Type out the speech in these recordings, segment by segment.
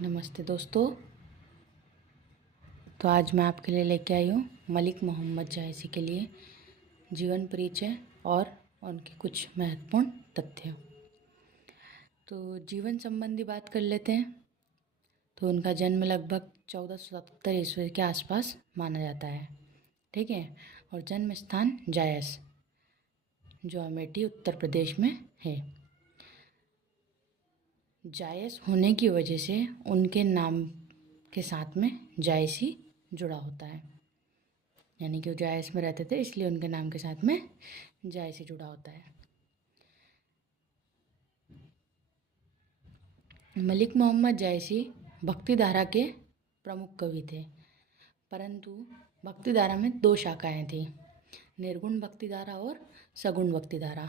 नमस्ते दोस्तों। तो आज मैं आपके लिए लेके आई हूँ मलिक मोहम्मद जायसी के लिए जीवन परिचय और उनके कुछ महत्वपूर्ण तथ्य। तो जीवन संबंधी बात कर लेते हैं। तो उनका जन्म लगभग 1470 ईस्वी के आसपास माना जाता है, ठीक है। और जन्म स्थान जायस, जो अमेठी उत्तर प्रदेश में है। जायस होने की वजह से उनके नाम के साथ में जायसी जुड़ा होता है, यानी कि वो जायस में रहते थे इसलिए उनके नाम के साथ में जायसी जुड़ा होता है। मलिक मोहम्मद जायसी भक्ति धारा के प्रमुख कवि थे, परंतु भक्ति धारा में दो शाखाएं थी, निर्गुण भक्ति धारा और सगुण भक्ति धारा।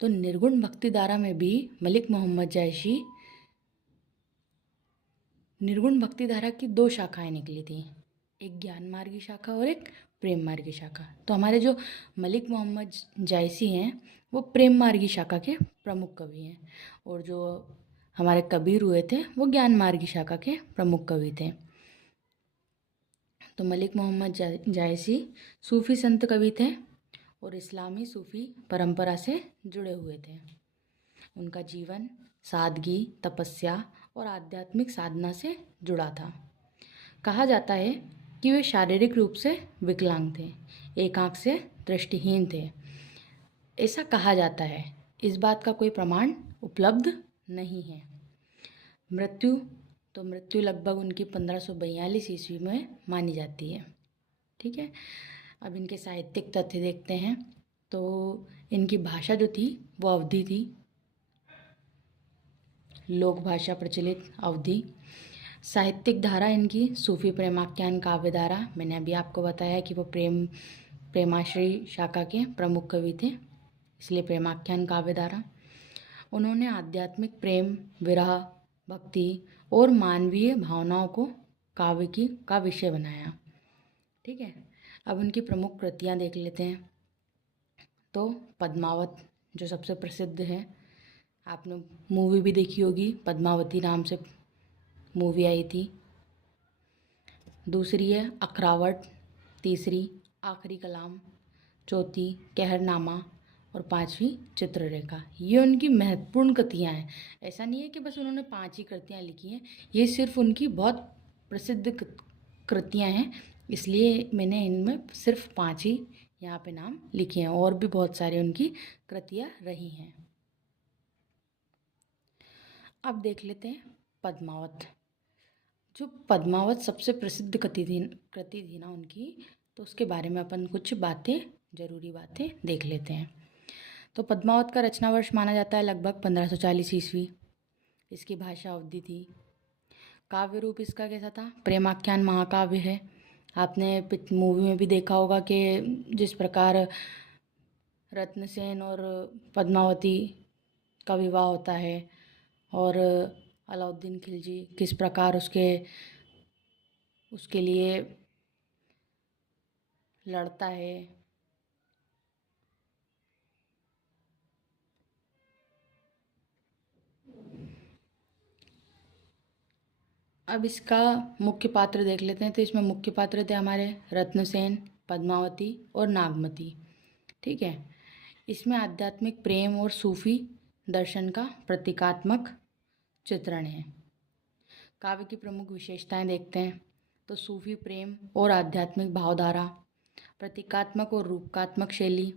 तो निर्गुण भक्ति धारा में भी मलिक मोहम्मद जायसी निर्गुण भक्ति धारा की दो शाखाएं निकली थी, एक ज्ञान मार्गी शाखा और एक प्रेम मार्गी शाखा। तो हमारे जो मलिक मोहम्मद जायसी हैं वो प्रेम मार्गी शाखा के प्रमुख कवि हैं, और जो हमारे कबीर हुए थे वो ज्ञान मार्गी शाखा के प्रमुख कवि थे। तो मलिक मोहम्मद जायसी सूफ़ी संत कवि थे और इस्लामी सूफ़ी परंपरा से जुड़े हुए थे। उनका जीवन सादगी, तपस्या और आध्यात्मिक साधना से जुड़ा था। कहा जाता है कि वे शारीरिक रूप से विकलांग थे, एक आंख से दृष्टिहीन थे। ऐसा कहा जाता है, इस बात का कोई प्रमाण उपलब्ध नहीं है। मृत्यु लगभग उनकी 1542 ईस्वी में मानी जाती है, ठीक है। अब इनके साहित्यिक तथ्य देखते हैं। तो इनकी भाषा जो थी वो अवधी थी, लोक भाषा प्रचलित अवधी। साहित्यिक धारा इनकी सूफी प्रेमाख्यान काव्य धारा, मैंने अभी आपको बताया कि वो प्रेमाश्रयी शाखा के प्रमुख कवि थे, इसलिए प्रेमाख्यान काव्य धारा। उन्होंने आध्यात्मिक प्रेम, विरह, भक्ति और मानवीय भावनाओं को काव्य का विषय बनाया, ठीक है। अब उनकी प्रमुख कृतियाँ देख लेते हैं। तो पद्मावत जो सबसे प्रसिद्ध है, आपने मूवी भी देखी होगी, पद्मावती नाम से मूवी आई थी। दूसरी है अखरावट, तीसरी आखिरी कलाम, चौथी कहरनामा और पांचवी चित्ररेखा। ये उनकी महत्वपूर्ण कृतियाँ हैं। ऐसा नहीं है कि बस उन्होंने 5 ही कृतियाँ लिखी हैं, ये सिर्फ उनकी बहुत प्रसिद्ध कृतियाँ हैं, इसलिए मैंने इनमें सिर्फ 5 ही यहाँ पे नाम लिखे हैं, और भी बहुत सारी उनकी कृतियाँ रही हैं। अब देख लेते हैं पद्मावत। जो पद्मावत सबसे प्रसिद्ध कृति थी ना उनकी, तो उसके बारे में अपन कुछ ज़रूरी बातें देख लेते हैं। तो पद्मावत का रचना वर्ष माना जाता है लगभग 1540 ईस्वी। इसकी भाषा अवधी थी। काव्य रूप इसका कैसा था? प्रेमाख्यान महाकाव्य है। आपने मूवी में भी देखा होगा कि जिस प्रकार रत्नसेन और पद्मावती का विवाह होता है और अलाउद्दीन खिलजी किस प्रकार उसके लिए लड़ता है। अब इसका मुख्य पात्र देख लेते हैं। तो इसमें मुख्य पात्र थे हमारे रत्नसेन, पद्मावती और नागमती, ठीक है। इसमें आध्यात्मिक प्रेम और सूफी दर्शन का प्रतीकात्मक चित्रण है। काव्य की प्रमुख विशेषताएं देखते हैं। तो सूफी प्रेम और आध्यात्मिक भावधारा, प्रतीकात्मक और रूपकात्मक शैली,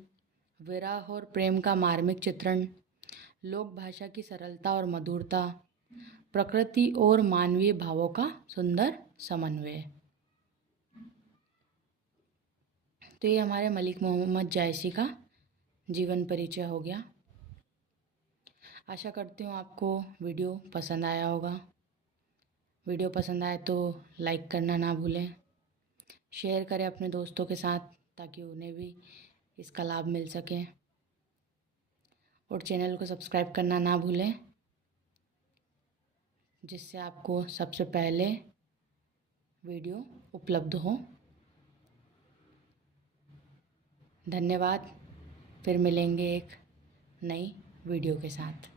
विरह और प्रेम का मार्मिक चित्रण, लोक भाषा की सरलता और मधुरता, प्रकृति और मानवीय भावों का सुंदर समन्वय। तो ये हमारे मलिक मोहम्मद जायसी का जीवन परिचय हो गया। आशा करती हूँ आपको वीडियो पसंद आया होगा। वीडियो पसंद आए तो लाइक करना ना भूलें, शेयर करें अपने दोस्तों के साथ ताकि उन्हें भी इसका लाभ मिल सके, और चैनल को सब्सक्राइब करना ना भूलें, जिससे आपको सबसे पहले वीडियो उपलब्ध हो। धन्यवाद। फिर मिलेंगे एक नई वीडियो के साथ।